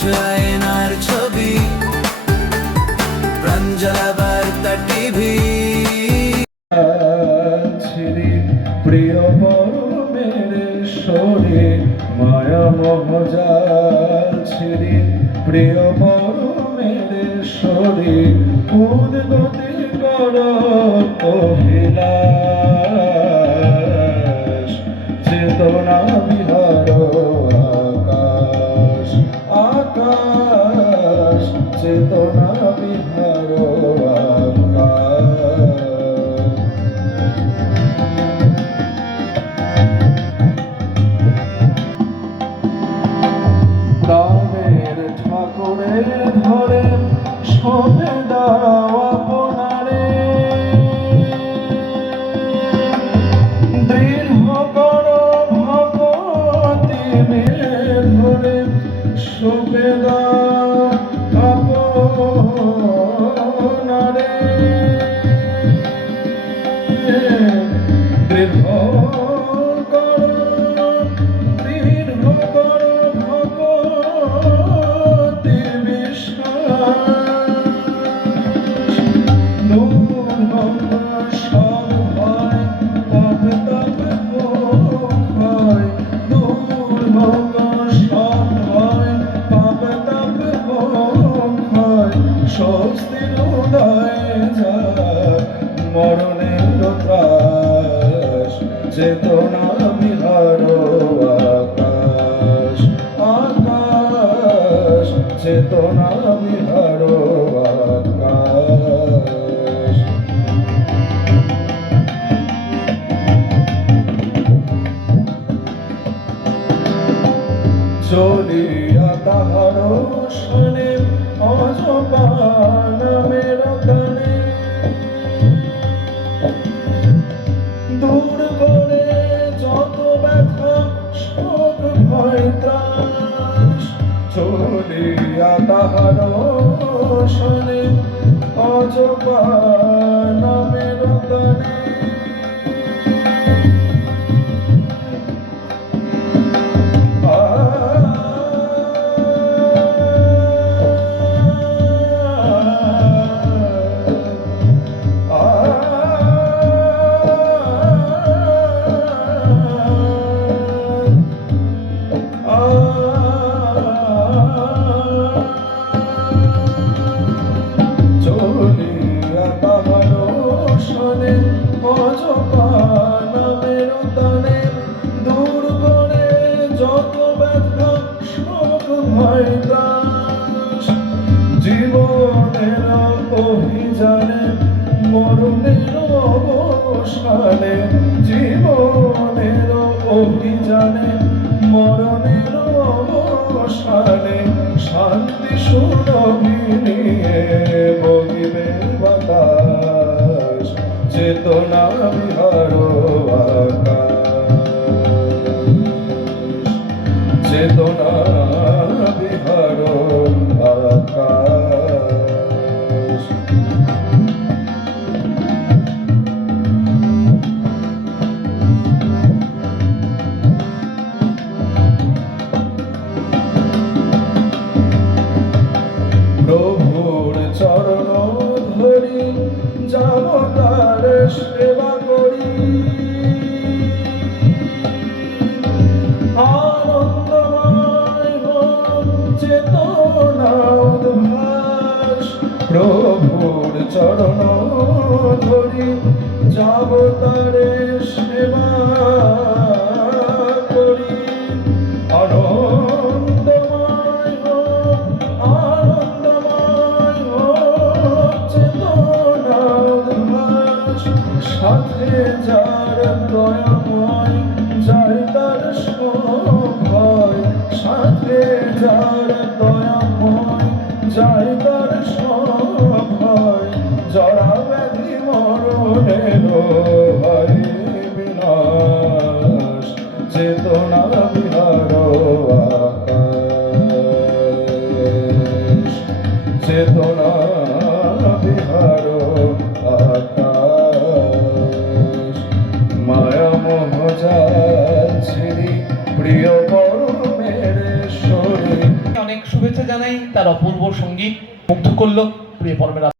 আয়নার ছবি প্রাণ জ্বালাবার তা টিভি প্রিয় পরমের শরীর মায়া মহজাল ছিরি প্রিয় পরমের শরীর উদ্গতি কর অভিলাষ চেতনা বিহার আকাশ আকাশ চেতনা বিহার প্রাণের ঠাকুরের ধরে সবে দাও আপনারে দৃঢ় কর ভগবতী ধরে সবে দাও আপনারে দৃঢ় স্বস্তির উদয় যায় মরণের ত্রাস চেতনা বিহার আকাশ আকাশ চেতনা বিহার আকাশ চলিয়া তাহার শনে অজপানামের গানে দূর করে যত ব্যথা শোক ভয় ত্রাস চলিয়া তাহার শনে অজপানামের গানে চলিয়া তাহার শনে অজপানামের গানে দূর করে যত ব্যথা শোক ভয় ত্রাস জীবনের অভিযানে মরণের অবসানে জীবনের অভিযানে মরণের অবসানে শান্তি সুরভি নিয়ে বহিবে বাতাস চেতনা বিহার আকাশ চেতনা বিহার আকাশ প্রভুর চরণ ধরি যাব তার সেবা করি আনন্দময় চেতনা উদ্ভাস প্রভুর চরণ ধরি যাব তার সেবা করি আনন্দময় চেতনা উদ্ভাস সাথে যার দয়াময় যার তার সভয় সাথে যার দয়াময় যার তার সভয় জড়া ব্যাধি মরণের হরি বিনাশ চেতনা বিহার আকাশ চেতনা বিহার আকাশ মায়া মহজাল ছিরি প্রিয় পরমের শরীর অনেক শুভেচ্ছা জানাই। তার অপূর্ব সঙ্গীত মুগ্ধ করলো প্রিয় পরমের